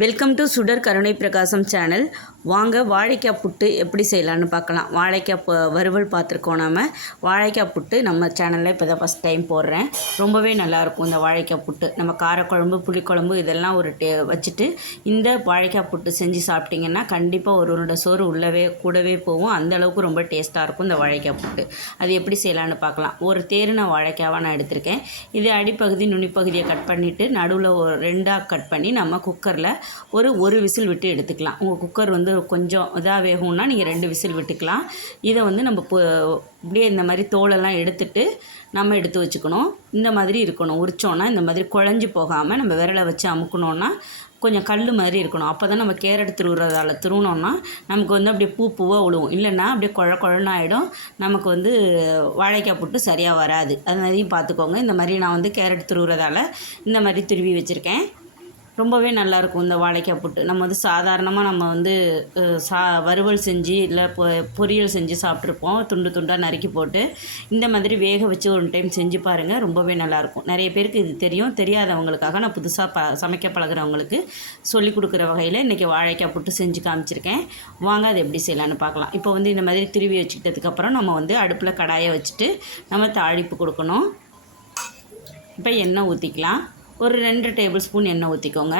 Welcome to சுடர் கருணை பிரகாசம் சேனல் வாங்க வாழைக்காய் புட்டு எப்படி செய்யலான்னு பார்க்கலாம். வாழைக்காய் ப வறுவல் பார்த்துருக்கோம் நம்ம வாழைக்காய் புட்டு நம்ம சேனலில் இப்போ தான் ஃபஸ்ட் டைம் போடுறேன். ரொம்பவே நல்லாயிருக்கும் இந்த வாழைக்காய் புட்டு. நம்ம காரக்குழம்பு புளிக்குழம்பு இதெல்லாம் ஒரு டே வச்சுட்டு இந்த வாழைக்காய் புட்டு செஞ்சு சாப்பிட்டிங்கன்னா கண்டிப்பாக ஒரு உருண்டை சோறு உள்ளவே கூடவே போகும். அந்த அளவுக்கு ரொம்ப டேஸ்ட்டாக இருக்கும் இந்த வாழைக்காய் புட்டு. அது எப்படி செய்யலான்னு பார்க்கலாம். ஒரு தேறின வாழைக்காவாக நான் எடுத்திருக்கேன். இது அடிப்பகுதி நுனிப்பகுதியை கட் பண்ணிவிட்டு நடுவில் ஒரு ரெண்டாக கட் பண்ணி நம்ம குக்கரில் ஒரு ஒரு விசில் விட்டு எடுத்துக்கலாம். உங்கள் குக்கர் வந்து கொஞ்சம் இதாக வேகும்னா நீங்கள் ரெண்டு விசில் விட்டுக்கலாம். இதை வந்து நம்ம இப்படியே அப்படியே இந்த மாதிரி தோலெல்லாம் எடுத்துட்டு நம்ம எடுத்து வச்சுக்கணும். இந்த மாதிரி இருக்கணும். உரிச்சோன்னா இந்த மாதிரி குழஞ்சி போகாமல் நம்ம விரலை வச்சு அமுக்கணுன்னா கொஞ்சம் கல் மாதிரி இருக்கணும். அப்போ தான் நம்ம கேரட் திருவுறதால திருவினோன்னா நமக்கு வந்து அப்படியே பூ பூவாக விழுவும் இல்லைன்னா அப்படியே குழ குழன்னு ஆகிடும் நமக்கு வந்து வாழைக்காய் புட்டு சரியாக வராது. அதனாலையும் பார்த்துக்கோங்க. இந்த மாதிரி நான் வந்து கேரட் திருவுறதால இந்த மாதிரி துருவி வச்சுருக்கேன். ரொம்பவே நல்லாயிருக்கும் இந்த வாழைக்காய் புட்டு. நம்ம வந்து சாதாரணமாக நம்ம வந்து சா வறுவல் செஞ்சு இல்லை பொ பொரியல் செஞ்சு சாப்பிட்ருப்போம் துண்டு துண்டாக நறுக்கி போட்டு. இந்த மாதிரி வேக வச்சு ஒரு டைம் செஞ்சு பாருங்கள் ரொம்பவே நல்லாயிருக்கும் நிறைய பேருக்கு இது தெரியும். தெரியாதவங்களுக்காக நான் புதுசாக ப சமைக்க பழகுறவங்களுக்கு சொல்லி கொடுக்குற வகையில் இன்றைக்கி வாழைக்காய் புட்டு செஞ்சு காமிச்சிருக்கேன். வாங்க அது எப்படி செய்யலான்னு பார்க்கலாம். இப்போ வந்து இந்த மாதிரி திருவி வச்சுக்கிட்டதுக்கப்புறம் நம்ம வந்து அடுப்பில் கடாயை வச்சுட்டு நம்ம தாளிப்பு கொடுக்கணும். இப்போ எண்ணெய் ஊற்றிக்கலாம் ஒரு ரெண்டு டேபிள் ஸ்பூன் எண்ணெய் ஊற்றிக்கோங்க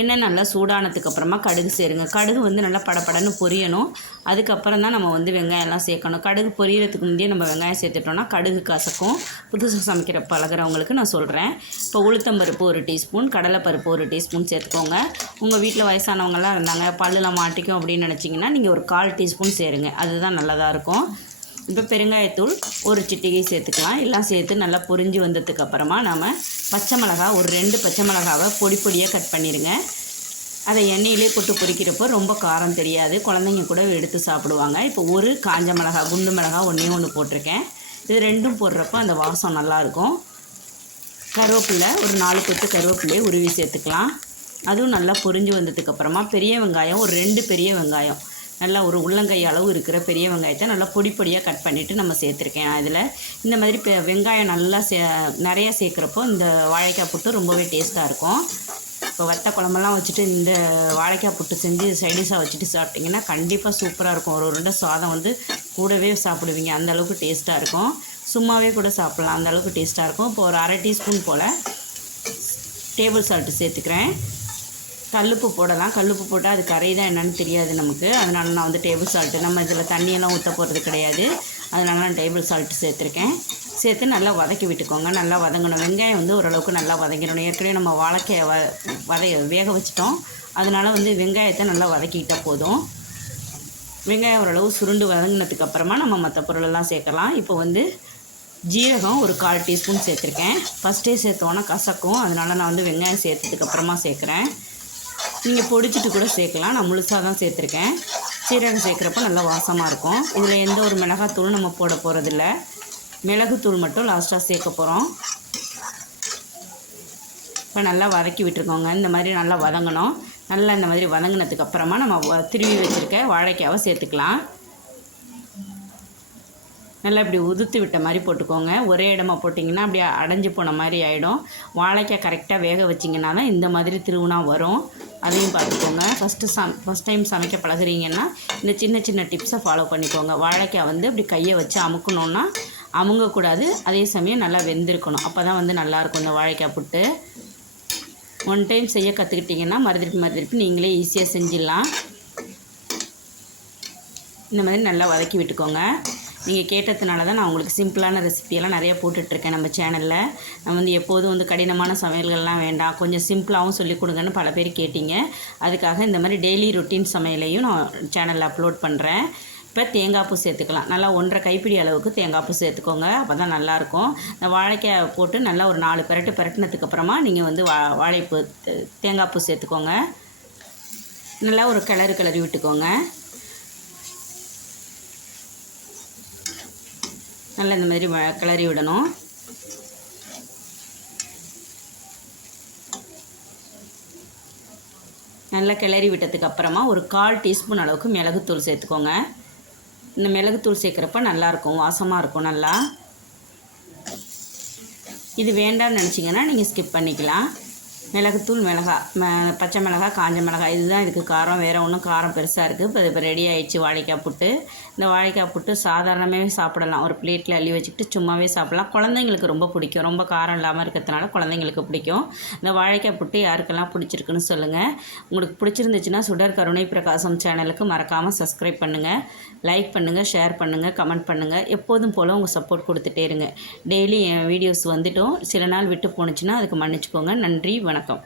எண்ணெய் நல்லா சூடானதுக்கு அப்புறமா கடுகு சேருங்க. கடுகு வந்து நல்லா படபடன்னு பொரியணும். அதுக்கப்புறம் தான் நம்ம வந்து வெங்காயம்லாம் சேர்க்கணும். கடுகு பொரியறதுக்கு முந்தையே நம்ம வெங்காயம் சேர்த்துட்டோம்னா கடுகு கசக்கும். புதுசாக சமைக்கிற பழகிறவங்களுக்கு நான் சொல்கிறேன் இப்போ உளுத்தம்பருப்பு ஒரு டீஸ்பூன் கடலைப்பருப்பு ஒரு டீஸ்பூன் சேர்த்துக்கோங்க. உங்கள் வீட்டில் வயசானவங்கலாம் இருந்தாங்க பல்லில் மாட்டிக்கும் அப்படின்னு நினச்சிங்கன்னா நீங்கள் ஒரு கால் டீஸ்பூன் சேருங்க. அதுதான் நல்லதாக இருக்கும். இப்போ பெருங்காயத்தூள் ஒரு சிட்டிகை சேர்த்துக்கலாம். எல்லாம் சேர்த்து நல்லா பொரிஞ்சு வந்ததுக்கு அப்புறமா நாம் பச்சை மிளகா ஒரு ரெண்டு பச்சை மிளகாவை பொடி பொடியாக கட் பண்ணிடுங்க அதை எண்ணெயிலே போட்டு பொரிக்கிறப்போ ரொம்ப காரம் தெரியாது. குழந்தைங்க கூட எடுத்து சாப்பிடுவாங்க. இப்போ ஒரு காஞ்ச மிளகா குண்டு மிளகா ஒன்றே ஒன்று போட்டிருக்கேன். இது ரெண்டும் போடுறப்போ அந்த வாசம் நல்லாயிருக்கும். கருவேப்பிலை ஒரு நாலு கொத்து கருவேப்பிலையை உருவி சேர்த்துக்கலாம். அதுவும் நல்லா பொரிஞ்சு வந்ததுக்கப்புறமா பெரிய வெங்காயம் ஒரு ரெண்டு பெரிய வெங்காயம். நல்லா ஒரு உள்ளங்கை அளவு இருக்கிற பெரிய வெங்காயத்தை நல்லா பொடி பொடியாக கட் பண்ணிவிட்டு நம்ம சேர்த்துருக்கேன். அதில் இந்த மாதிரி பெ வெங்காயம் நல்லா சே நிறையா சேர்க்குறப்போ இந்த வாழைக்காய் புட்டு ரொம்பவே டேஸ்ட்டாக இருக்கும். இப்போ வத்த குழம்பெல்லாம் வச்சுட்டு இந்த வாழைக்காய் புட்டு செஞ்சு சைடிஷாக வச்சுட்டு சாப்பிட்டிங்கன்னா கண்டிப்பாக சூப்பராக இருக்கும். ஒரு உருண்டை சாதம் வந்து கூடவே சாப்பிடுவீங்க. அந்த அளவுக்கு டேஸ்ட்டாக இருக்கும். சும்மாவே கூட சாப்பிட்லாம். அந்த அளவுக்கு டேஸ்ட்டாக இருக்கும். இப்போ ஒரு அரை டீஸ்பூன் போல் டேபிள் சால்ட்டு சேர்த்துக்கிறேன். கல்லுப்பு போடலாம். கல்லுப்பு போட்டால் அது கரையுதா என்னன்னு தெரியாது நமக்கு. அதனால நான் வந்து டேபிள் சால்ட்டு நம்ம இதில் தண்ணியெல்லாம் ஊற்ற போகிறது கிடையாது. அதனால நான் டேபிள் சால்ட்டு சேர்த்துருக்கேன். சேர்த்து நல்லா வதக்கி விட்டுக்கோங்க. நல்லா வதங்கணும். வெங்காயம் வந்து ஓரளவுக்கு நல்லா வதங்கிடணும். ஏற்கனவே நம்ம வாழைக்காய் வ வதைய வேக வச்சிட்டோம். அதனால வந்து வெங்காயத்தை நல்லா வதக்கிக்கிட்டால் போதும். வெங்காயம் ஓரளவு சுருண்டு வதங்கினதுக்கு அப்புறமா நம்ம மற்ற பொருளெல்லாம் சேர்க்கலாம். இப்போ வந்து ஜீரகம் ஒரு கால் டீஸ்பூன் சேர்த்துருக்கேன். ஃபஸ்ட்டே சேர்த்தோன்னா கசக்கும். அதனால நான் வந்து வெங்காயம் சேர்த்ததுக்கு அப்புறமா சேர்க்குறேன். நீங்கள் பொடிச்சிட்டு கூட சேர்க்கலாம். நான் முழுசாக தான் சேர்த்துருக்கேன். சீரகம் சேர்க்குறப்ப நல்லா வாசமாக இருக்கும். இதில் எந்த ஒரு மிளகாத்தூளும் நம்ம போட போகிறதில்ல மிளகுத்தூள் மட்டும் லாஸ்ட்டாக சேர்க்க போகிறோம் இப்போ நல்லா வதக்கி விட்டுருக்கோங்க. இந்த மாதிரி நல்லா வதங்கணும். நல்லா இந்த மாதிரி வதங்கினதுக்கு அப்புறமா நம்ம வ- திருவி வச்சுருக்க வாழைக்காவை சேர்த்துக்கலாம். நல்லா இப்படி உதுத்து விட்ட மாதிரி போட்டுக்கோங்க. ஒரே இடமா போட்டிங்கன்னா அப்படியே அடைஞ்சு போன மாதிரி ஆகிடும் வாழைக்காய் கரெக்டாக வேக வச்சிங்கன்னா தான் இந்த மாதிரி திருவுனா வரும். அதையும் பார்த்துக்கோங்க. ஃபஸ்ட்டு சம் ஃபஸ்ட் டைம் சமைக்க பழகுறீங்கன்னா இந்த சின்ன சின்ன டிப்ஸை ஃபாலோ பண்ணிக்கோங்க. வாழைக்காய் வந்து இப்படி கையை வச்சு அமுக்கணுன்னா அமுங்கக்கூடாது. அதே சமயம் நல்லா வெந்திருக்கணும். அப்போ தான் வந்து நல்லாயிருக்கும் இந்த வாழைக்காய் புட்டு. ஒன் டைம் செய்ய கற்றுக்கிட்டிங்கன்னா மறுதிருப்பி மறுதிருப்பி நீங்களே ஈஸியாக செஞ்சிடலாம். இந்த மாதிரி நல்லா வதக்கி விட்டுக்கோங்க. நீங்கள் கேட்டதுனால தான் நான் உங்களுக்கு சிம்பிளான ரெசிபியெல்லாம் நிறையா போட்டுட்ருக்கேன் நம்ம சேனலில் நம்ம வந்து எப்போதும் வந்து கடினமான சமையல்கள்லாம் வேண்டாம். கொஞ்சம் சிம்பிளாகவும் சொல்லி கொடுங்கன்னு பல பேர் கேட்டிங்க. அதுக்காக இந்த மாதிரி டெய்லி ரொட்டீன் சமையலையும் நான் சேனலில் அப்லோட் பண்ணுறேன் இப்போ தேங்காய் பூ சேர்த்துக்கலாம். நல்லா ஒன்றரை கைப்பிடி அளவுக்கு தேங்காய் பூ சேர்த்துக்கோங்க. அப்போ தான் நல்லாயிருக்கும். இந்த வாழைக்காய் போட்டு நல்லா ஒரு நாலு பெரட்டு பெரட்டினதுக்கப்புறமா நீங்கள் வந்து வா வாழைப்பூ தேங்காய் பூ சேர்த்துக்கோங்க. நல்லா ஒரு கிளறு கிளறி விட்டுக்கோங்க. நல்லா இந்த மாதிரி வ- கிளறி விடணும். நல்லா கிளறி விட்டதுக்கு அப்புறமா ஒரு கால் டீஸ்பூன் அளவுக்கு மிளகுத்தூள் சேர்த்துக்கோங்க. இந்த மிளகுத்தூள் சேர்க்குறப்ப நல்லாயிருக்கும் வாசமாக இருக்கும் நல்லா. இது வேண்டாம்னு நினச்சிங்கன்னா நீங்கள் ஸ்கிப் பண்ணிக்கலாம். மிளகுத்தூள் மிளகா பச்சை மிளகாய் காஞ்ச மிளகாய் இதுதான் இதுக்கு காரம். வேறு ஒன்றும் காரம் பெருசாக இருக்குது இப்போ இப்போ ரெடி ஆகிடுச்சு வாழைக்காய் புட்டு. இந்த வாழைக்காய் புட்டு சாதாரணமாகவே சாப்பிடலாம். ஒரு பிளேட்டில் அள்ளி வச்சுக்கிட்டு சும்மாவே சாப்பிடலாம். குழந்தைங்களுக்கு ரொம்ப பிடிக்கும். ரொம்ப காரம் இல்லாமல் இருக்கிறதுனால குழந்தைங்களுக்கு பிடிக்கும். இந்த வாழைக்காய் புட்டு யாருக்கெல்லாம் பிடிச்சிருக்குன்னு சொல்லுங்கள் உங்களுக்கு பிடிச்சிருந்துச்சுன்னா சுடர் கருணை பிரகாசம் சேனலுக்கு மறக்காமல் சப்ஸ்கிரைப் பண்ணுங்கள் லைக் பண்ணுங்கள் ஷேர் பண்ணுங்கள் கமெண்ட் பண்ணுங்கள் எப்போதும் போல் உங்கள் சப்போர்ட் கொடுத்துட்டே இருங்க. டெய்லி என் வீடியோஸ் வந்துட்டும். சில நாள் விட்டு போணுச்சுன்னா அதுக்கு மன்னிச்சுக்கோங்க. நன்றி வணக்கம். então